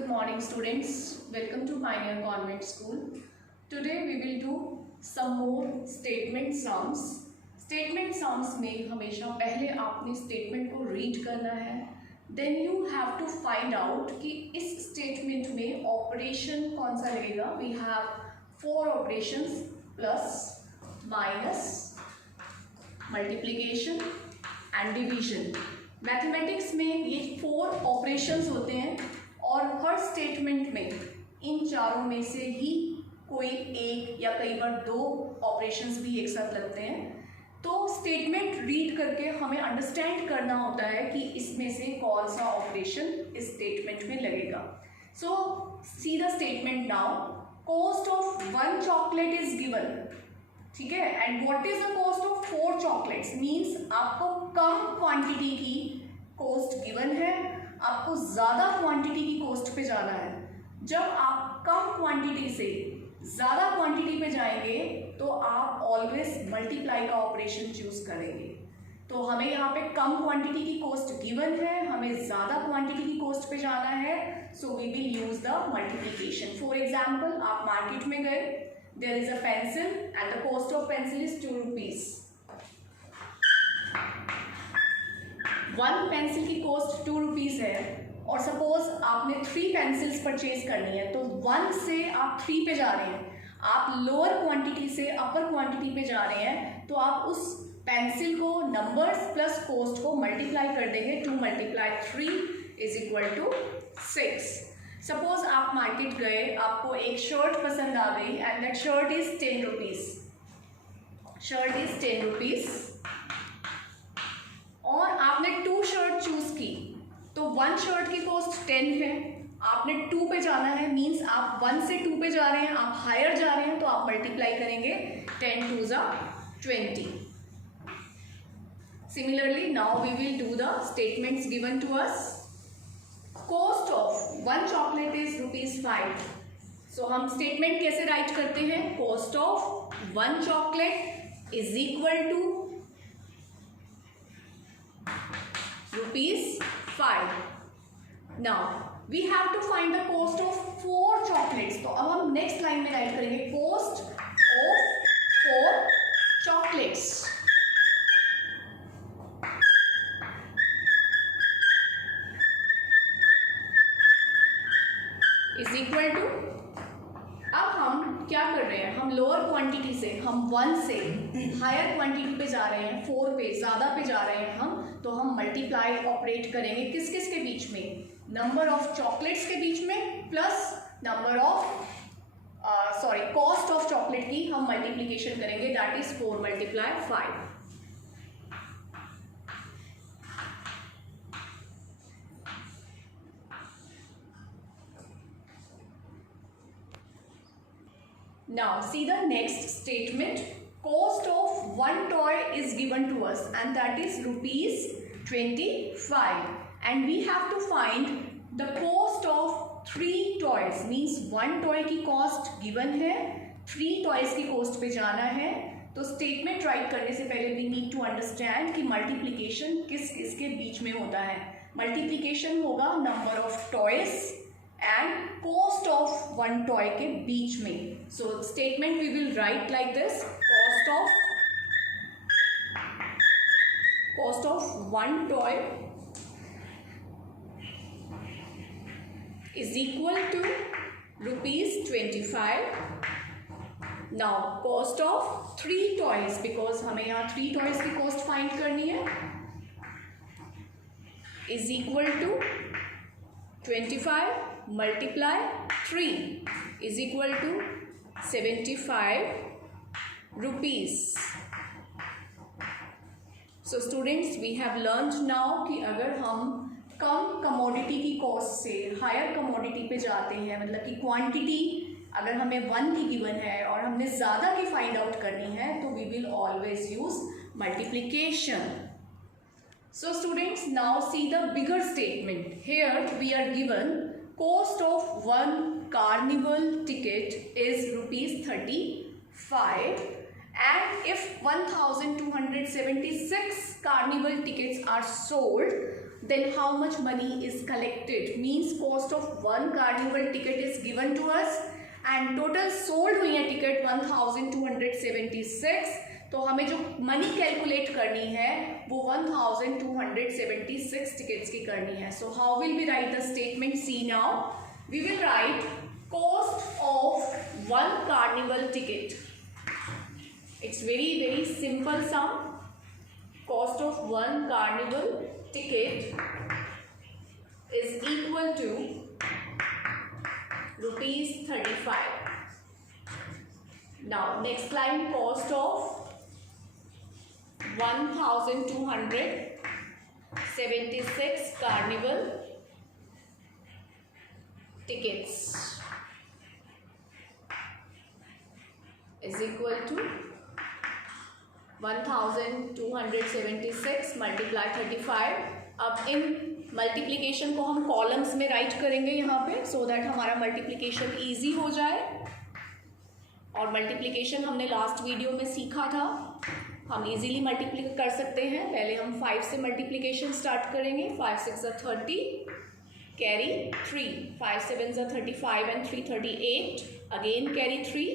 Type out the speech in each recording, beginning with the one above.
Good morning students. Welcome to Pioneer Convent School. Today we will do some more statement sums. Statement sums में हमेशा पहले आपने statement को read करना है. Then you have to find out कि इस statement में operation कौन सा लगेगा. We have 4 operations: plus, minus, multiplication and division. Mathematics में ये 4 ऑपरेशंस होते हैं और हर स्टेटमेंट में इन चारों में से ही कोई एक या कई बार 2 ऑपरेशंस भी एक साथ लगते हैं. तो स्टेटमेंट रीड करके हमें अंडरस्टैंड करना होता है कि इसमें से कौन सा ऑपरेशन इस स्टेटमेंट में लगेगा. So see the statement now. Cost of 1 chocolate is given. ठीक है. And what is the cost of 4 chocolates. Means आपको कम क्वांटिटी की कॉस्ट गिवन है, आपको ज़्यादा क्वांटिटी की कॉस्ट पे जाना है. जब आप कम क्वांटिटी से ज़्यादा क्वांटिटी पे जाएंगे तो आप ऑलवेज मल्टीप्लाई का ऑपरेशन चूज करेंगे. तो हमें यहाँ पे कम क्वांटिटी की कॉस्ट गिवन है, हमें ज़्यादा क्वांटिटी की कॉस्ट पे जाना है. So we will use the multiplication. For example, आप मार्केट में गए, there is a pencil and the cost of pencil is 2 rupees. 1 pencil की कॉस्ट 2 रुपीज़ है और सपोज आपने 3 पेंसिल्स परचेज करनी है तो 1 से आप 3 पे जा रहे हैं. आप लोअर क्वांटिटी से अपर क्वांटिटी पे जा रहे हैं तो आप उस पेंसिल को नंबर्स प्लस कॉस्ट को मल्टीप्लाई कर देंगे. 2 × 3 = 6. सपोज आप मार्केट गए, आपको एक शर्ट पसंद आ गई and that shirt is 10 rupees. Shirt is 10 rupees और आपने 2 शर्ट चूज की तो 1 शर्ट की कॉस्ट 10 है. आपने 2 पे जाना है, मीन्स आप 1 से 2 पे जा रहे हैं, आप हायर जा रहे हैं तो आप मल्टीप्लाई करेंगे. 10 × 2 = 20. Similarly now we will do the statements given to us. Cost of 1 chocolate is ₹5. So हम स्टेटमेंट कैसे राइट करते हैं. Cost of 1 chocolate is equal to ₹5. Now we have to find the cost of 4 chocolates. तो अब हम next line में write करेंगे cost of 4 chocolates is equal to. अब हम क्या कर रहे हैं, हम लोअर क्वांटिटी से, हम 1 से हायर क्वांटिटी पे जा रहे हैं, 4 पे ज़्यादा पे जा रहे हैं हम. तो हम मल्टीप्लाई ऑपरेट करेंगे किस किस के बीच में. नंबर ऑफ चॉकलेट्स के बीच में plus number of cost of chocolate की हम मल्टीप्लीकेशन करेंगे. That is 4 × 5. Now see the next statement. Cost of 1 toy is given to us and that is ₹25 and we have to find the cost of 3 toys. Means 1 toy की cost given है, 3 toys की cost पे जाना है. तो statement write करने से पहले we need to understand कि multiplication किस किस के बीच में होता है. multiplication होगा number of toys and cost of 1 toy के बीच में. So statement we will write like this. Cost of 1 toy is equal to ₹25. Now cost of 3 toys, because हमें यहाँ 3 टॉयज की कॉस्ट फाइंड करनी है, is equal to 25 multiply 3 is equal to 75 rupees. So students, we have learned now कि अगर हम कम commodity की cost से हायर कमोडिटी पे जाते हैं, मतलब कि क्वांटिटी अगर हमें 1 की गिवन है और हमने ज़्यादा की फाइंड आउट करनी है तो we will always use multiplication. So students, now see the bigger statement. Here we are given cost of 1 carnival ticket is ₹35 and if 1276 carnival tickets are sold then how much money is collected? Means cost of one carnival ticket is given to us and total sold हुई है ticket 1276. तो हमें जो money calculate करनी है वो 1276 tickets की करनी है. So how will we write the statement? See now, we will write cost of one carnival ticket. It's very very simple sum. Cost of one carnival ticket is equal to rupees 35. Now next line, cost of 1276 carnival tickets is equal to 1276 multiply 35. अब इन multiplication को हम columns में write करेंगे यहाँ पे, so that हमारा multiplication easy हो जाए. और मल्टीप्लिकेशन हमने लास्ट वीडियो में सीखा था, हम इजीली मल्टीप्लाई कर सकते हैं. पहले हम 5 से मल्टीप्लिकेशन स्टार्ट करेंगे. 5 6 30, carry 3. 5 7 35 and 3 38. Again carry 3.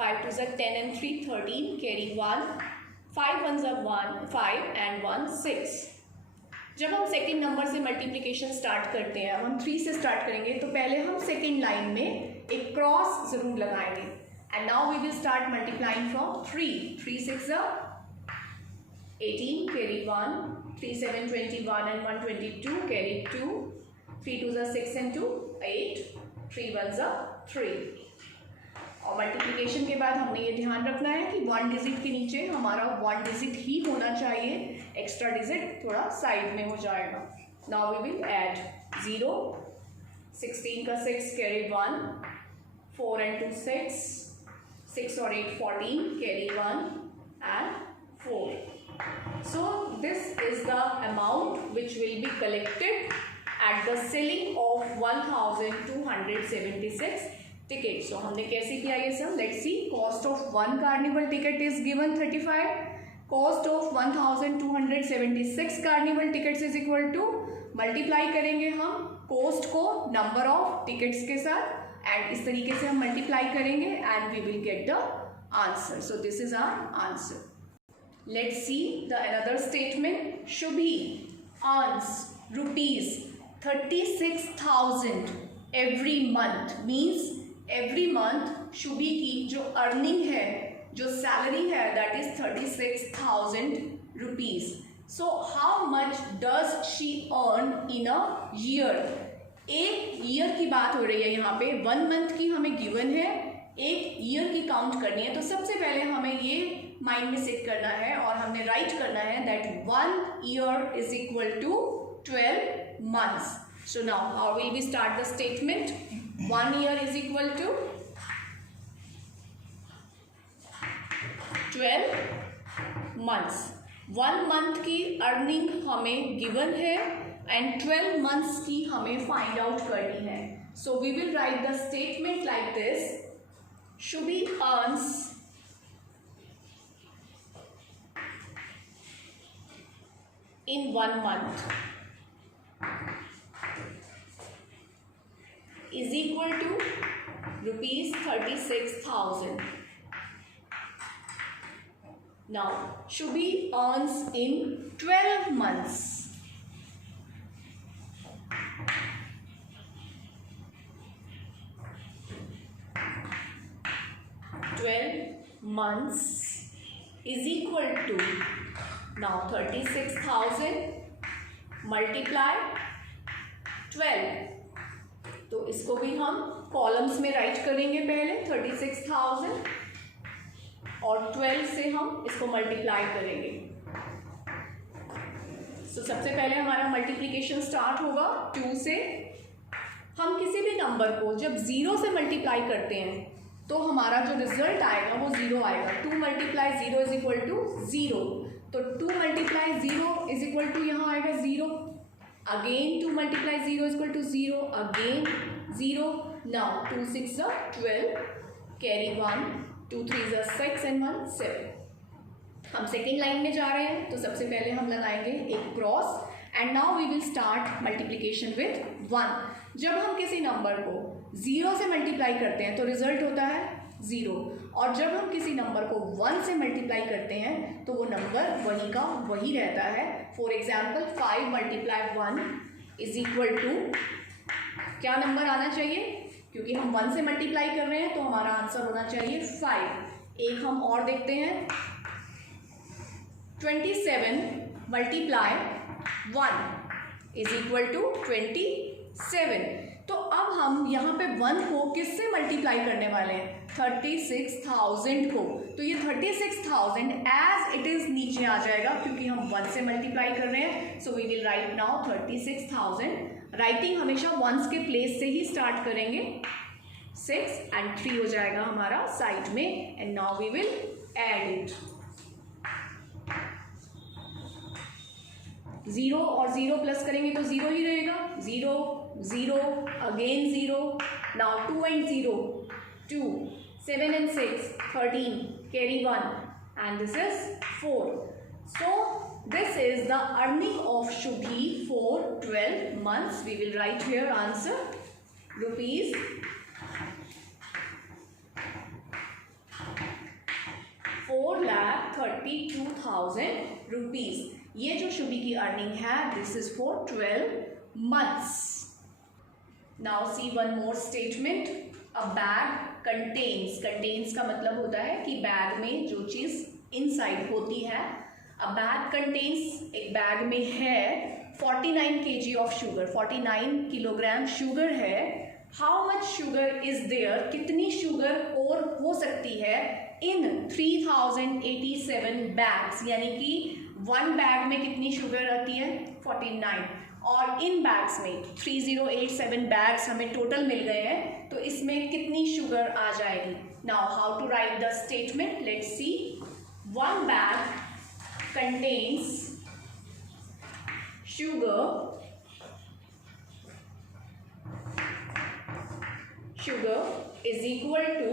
5 2 10 and 3 13, carry 1. 5 1 1, 5 and 1 6. जब हम सेकेंड नंबर से मल्टीप्लिकेशन स्टार्ट करते हैं, अब हम 3 से स्टार्ट करेंगे, तो पहले हम सेकेंड लाइन में एक क्रॉस जरूर लगाएंगे. And now we will start multiplying from 3. 3 6 18, carry 1. 3 7 21 and 1 22, carry 2. 3 2 6 and 2 8. 3 1 3. और मल्टीप्लिकेशन के बाद हमने ये ध्यान रखना है कि 1 डिजिट के नीचे हमारा 1 डिजिट ही होना चाहिए, एक्स्ट्रा डिजिट थोड़ा साइड में हो जाएगा. Now we will add 0. 16 का 6, कैरी 1. 4 and 2 6. 6 और 8 14, carry 1 and 4. So this is the amount which will be collected at the selling of 1276 ticket. So हमने कैसे किया ये सब? Let's see. Cost of one carnival ticket is given 35. Cost of 1276 carnival tickets is equal to, multiply करेंगे हम cost को number of tickets के साथ, एंड इस तरीके से हम मल्टीप्लाई करेंगे and we will get the answer. So this is our answer. Let's see the another statement. Shubhi earns rupees 36,000 every month. Means every month Shubhi की जो अर्निंग है, जो सैलरी है, that is 36,000 rupees. So how much does she earn in a year? एक year की बात हो रही है यहाँ पे. 1 मंथ की हमें गिवन है, एक ईयर की काउंट करनी है. तो सबसे पहले हमें ये माइंड में सेट करना है और हमने राइट करना है that 1 year is equal to 12 months. So now how will we start the statement? 1 year is equal to 12 months. 1 month की अर्निंग हमें गिवन है एंड 12 months की हमें फाइंड आउट करनी है. So we will write the statement like this. Shubhi earns in 1 month is equal to rupees 36,000. Now Shubhi earns in 12 months. 12 months is equal to, now 36,000 multiply 12. तो इसको भी हम columns में write करेंगे. पहले 36,000 और 12 से हम इसको मल्टीप्लाई करेंगे. तो सबसे पहले हमारा मल्टीप्लिकेशन स्टार्ट होगा 2 से. हम किसी भी नंबर को जब 0 से मल्टीप्लाई करते हैं तो हमारा जो रिजल्ट आएगा वो 0 आएगा. 2 मल्टीप्लाई 0 इज इक्वल टू 0. तो 2 मल्टीप्लाई 0 इज इक्वल टू यहाँ आएगा 0. Again 2 multiply 0 is equal to 0. Again 0. Now 2 6 are 12. Carry 1. 2 3 are 6 and 1 7. हम सेकेंड लाइन में जा रहे हैं तो सबसे पहले हम लगाएंगे एक cross and now we will start multiplication with 1। जब हम किसी नंबर को 0 से मल्टीप्लाई करते हैं तो रिजल्ट होता है 0, और जब हम किसी नंबर को 1 से मल्टीप्लाई करते हैं तो वो नंबर वही का वही रहता है। For example 5 multiply 1 is equal to क्या नंबर आना चाहिए, क्योंकि हम 1 से मल्टीप्लाई कर रहे हैं तो हमारा आंसर होना चाहिए 5। एक हम और देखते हैं, 27 मल्टीप्लाई 1 इज इक्वल टू 27। तो अब हम यहाँ पे 1 को किससे मल्टीप्लाई करने वाले हैं, 36,000 को। तो ये 36,000 एज इट इज नीचे आ जाएगा क्योंकि हम 1 से मल्टीप्लाई कर रहे हैं। So we will write now 36,000। Writing हमेशा वंस के प्लेस से ही स्टार्ट करेंगे, 6 एंड 3 हो जाएगा हमारा साइड में, and now we will add it. 0 और 0 प्लस करेंगे तो 0 ही रहेगा, 0 0 again 0, now 2 and 0 2, 7 and 6 13, carry 1 and this is 4. So this is the earning of Shubhi for 12 months. We will write here answer rupees 4,32,000 rupees. ये जो शुभी की earning है this is for 12 months. Now see one more statement. A bag contains का मतलब होता है कि bag में जो चीज इनसाइड होती है। A bag contains, एक बैग में है 49 kg of sugar, 49 kilogram sugar है। How much sugar is there, कितनी शुगर और हो सकती है in 3087 bags, यानी कि 1 बैग में कितनी शुगर रहती है 49, और इन बैग्स में 3087 बैग्स हमें टोटल मिल गए हैं, तो इसमें कितनी शुगर आ जाएगी। Now how to write the statement, let's see. 1 bag contains sugar is equal to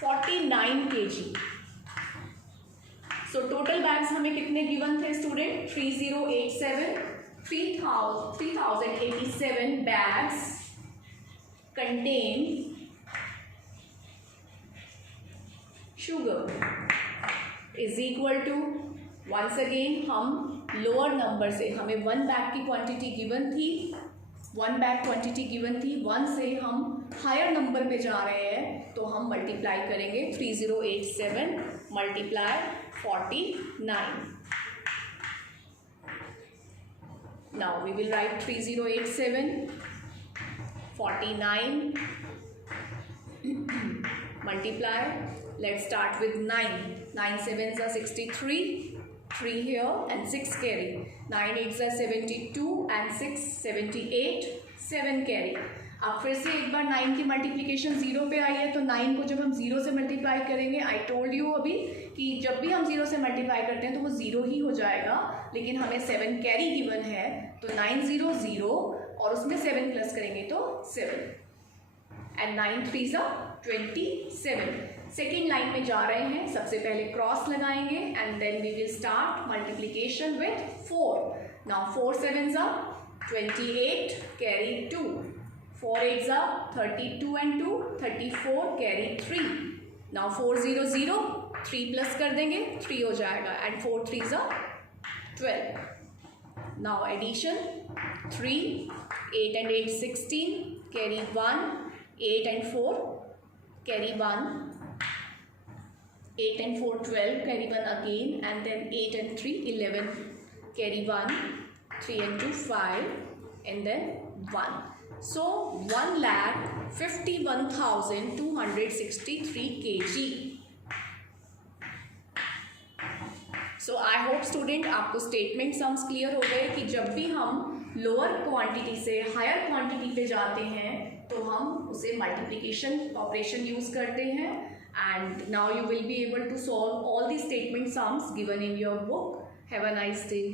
49 kg. So total bags हमें कितने गिवन थे student, 3087 bags contain sugar is equal to, once again हम लोअर नंबर से, हमें 1 bag की quantity given थी, 1 bag quantity given थी, 1 से हम हायर नंबर पे जा रहे हैं तो हम मल्टीप्लाई करेंगे 3087 multiply 49. Now we will write 3087 49 multiply. Let's start with 9. 9 sevens are 63, 3 here and 6 carry. 9 eights are 72 and 6 78, 7 carry. अब फिर से एक बार 9 की मल्टीप्लिकेशन 0 पे आई है, तो 9 को जब हम 0 से मल्टीप्लाई करेंगे, आई टोल्ड यू अभी कि जब भी हम 0 से मल्टीप्लाई करते हैं तो वो 0 ही हो जाएगा, लेकिन हमें 7 कैरी गिवन है, तो 9 0 0 और उसमें 7 प्लस करेंगे तो 7 एंड 9 3 27. सेकेंड लाइन में जा रहे हैं, सबसे पहले क्रॉस लगाएंगे and then we will start multiplication with 4. नाउ 4 sevens are 28, carry 2. 4 8s are 32 and 2, 34, carry 3. Now 4 0 0, 3 plus कर देंगे 3 हो जाएगा and 4 3s are 12. Now addition 3, 8 and 8 16, carry 1, 8 and 4, carry 1, 8 and 4 12, carry 1 again, and then 8 and 3 11, carry 1, 3 and 2 5, and then 1. So 1,51,263 kg. So I hope student आपको statement sums clear हो गए कि जब भी हम लोअर क्वांटिटी से हायर क्वांटिटी पे जाते हैं तो हम उसे मल्टीप्लिकेशन ऑपरेशन यूज करते हैं. And now you will be able to solve all the statement sums given in your book. Have a nice day.